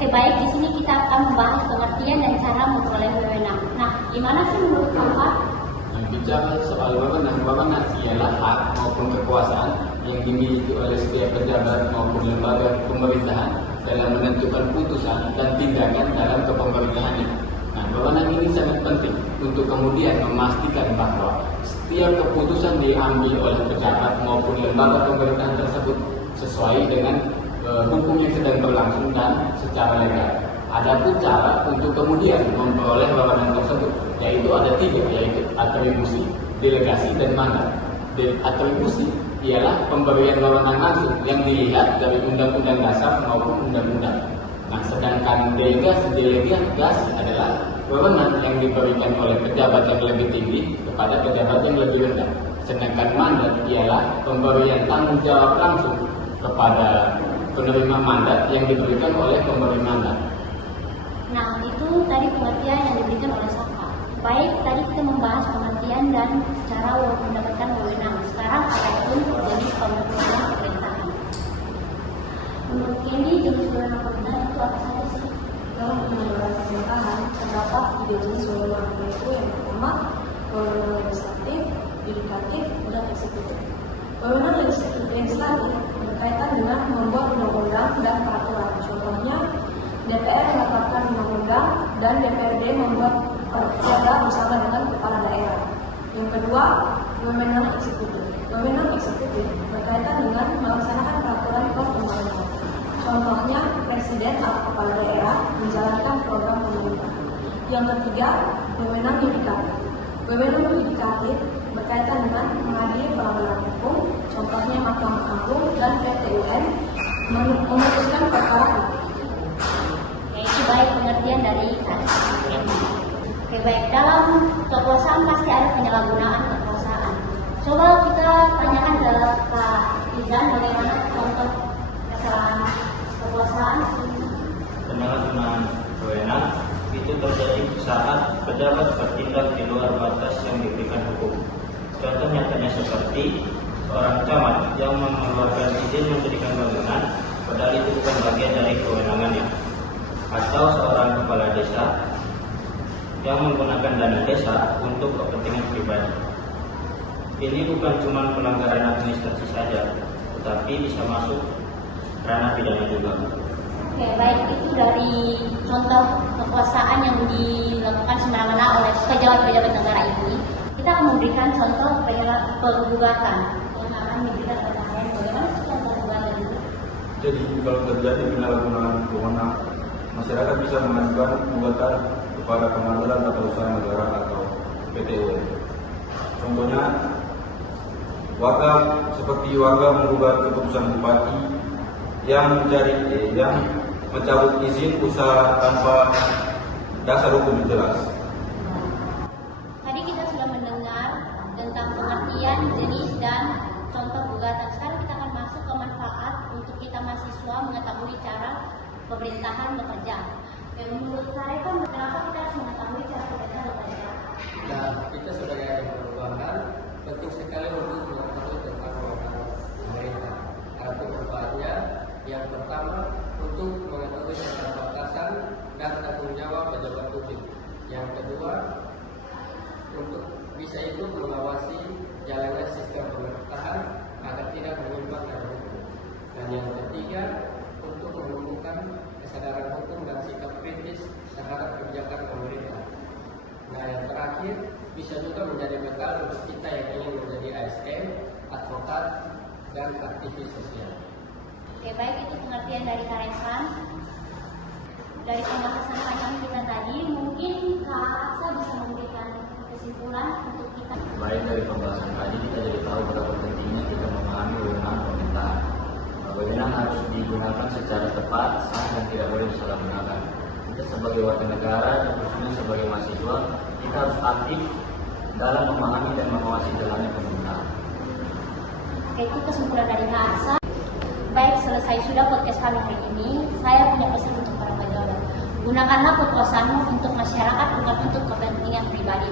Oke, baik, di sini kita akan membahas pengertian dan cara memperoleh wewenang. Nah, gimana sih menurut Bapak? Bicara soal wewenang ialah hak maupun kekuasaan yang dimiliki oleh setiap pejabat maupun lembaga pemerintahan dalam menentukan putusan dan tindakan dalam kepemerintahannya. Nah, wewenang ini sangat penting untuk kemudian memastikan bahwa setiap keputusan diambil oleh pejabat maupun lembaga pemerintahan tersebut sesuai dengan hukum yang sedang berlangsung dan secara legal. Adapun cara untuk kemudian memperoleh wewenang tersebut, yaitu ada 3, yaitu atribusi, delegasi, dan mandat. Atribusi ialah pemberian wewenang langsung yang dilihat dari undang-undang dasar maupun undang-undang. Nah, sedangkan delegasi adalah wewenang yang diberikan oleh pejabat yang lebih tinggi kepada pejabat yang lebih rendah. Sedangkan mandat ialah pemberian tanggung jawab langsung kepada penerima mandat yang diberikan oleh pemberi mandat. Nah, itu tadi pengertian yang diberikan oleh Saka. Baik, tadi kita membahas pengertian dan cara mendapatkan wewenang. Sekarang adapun jenis pembentukan pemerintahan. Menurut Kendi, jenis wewenang pemerintahan itu apa saja sih? Dalam penyelenggaraan pemerintahan terdapat 3 jenis wewenang, yaitu yang pertama wewenang legislatif, yudikatif, dan eksekutif. Wewenang legislatif berkaitan dengan membuat undang-undang dan peraturan. Contohnya, DPR menetapkan undang-undang dan DPRD membuat perda bersama dengan kepala daerah. Yang kedua, wewenang eksekutif. Wewenang eksekutif berkaitan dengan melaksanakan peraturan pemerintah. Contohnya, presiden atau kepala daerah menjalankan program pemerintah. Yang ketiga, wewenang yudikatif. Wewenang yudikatif berkaitan dengan mengadili pelanggaran hukum. Contohnya, Mahkamah Agung dan PT UN memutuskan perkara itu. Itu baik pengertian dari Oke, baik, dalam kekuasaan pasti ada penyalahgunaan kekuasaan. Coba kita tanyakan ke Pak Izan bagaimana contoh kesalahan kekuasaan. Penyalahgunaan wewenang itu terjadi saat pejabat bertindak di luar batas yang diberikan hukum. Contoh nyatanya seperti seorang camat yang mengeluarkan izin mendirikan bangunan padahal itu bukan bagian dari kewenangannya, atau seorang kepala desa yang menggunakan dana desa untuk kepentingan pribadi. Ini bukan cuma pelanggaran administrasi saja, tetapi bisa masuk ranah pidana juga. Oke, baik, itu dari contoh kekuasaan yang dilakukan semena-mena oleh pejabat-pejabat negara ini. Kita akan memberikan contoh penggugatan yang akan diberikan pada kalian. Bagaimana sih contoh penggugatan itu? Jadi kalau terjadi penyalahgunaan wewenang, masyarakat bisa mengajukan gugatan kepada pengadilan tata usaha negara atau PT UN. Contohnya, seperti warga menggugat keputusan bupati yang mencabut izin usaha tanpa dasar hukum jelas. Tadi kita sudah mendengar tentang pengertian, jenis, dan contoh gugatan. Sekarang kita akan masuk ke manfaat untuk kita mahasiswa mengetahui cara pemerintahan bekerja. Menurut saya kan kenapa kita harus mengetahui cara pemerintahan bekerja? Nah, kita sebagai agen perubahan penting sekali untuk mengetahui tentang wewenang pemerintah. Ada manfaatnya. Yang pertama, untuk mengetahui tentang batasan dan tanggung jawab pejabat publik. Yang kedua, untuk bisa itu mengawasi jalannya sistem pemerintahan agar tidak menyimpang dari hukum. Dan yang ketiga, untuk menumbuhkan kesadaran hukum dan sikap kritis terhadap kebijakan pemerintah. Nah, yang terakhir bisa juga menjadi bekal untuk kita yang ingin menjadi ASN, advokat, dan aktivis sosial. Oke, baik, itu pengertian dari Karesan. Dari pembahasan kami kita tadi, mungkin Kak Aksa bisa memberikan kesimpulan untuk kita. Baik, dari pembahasan tadi kita jadi tahu betapa pentingnya kita memahami wewenang pemerintahan. Wewenang harus digunakan secara tepat, sah, dan tidak boleh disalahgunakan. Kita sebagai warga negara dan khususnya sebagai mahasiswa, kita harus aktif dalam memahami dan mengawasi jalannya pemerintahan. Oke, itu kesimpulan dari Kak Aksa. Baik, selesai sudah podcast kami hari ini. Saya punya pesan untuk para pejabat. Gunakanlah kekuasaanmu untuk masyarakat, bukan untuk kepentingan pribadi.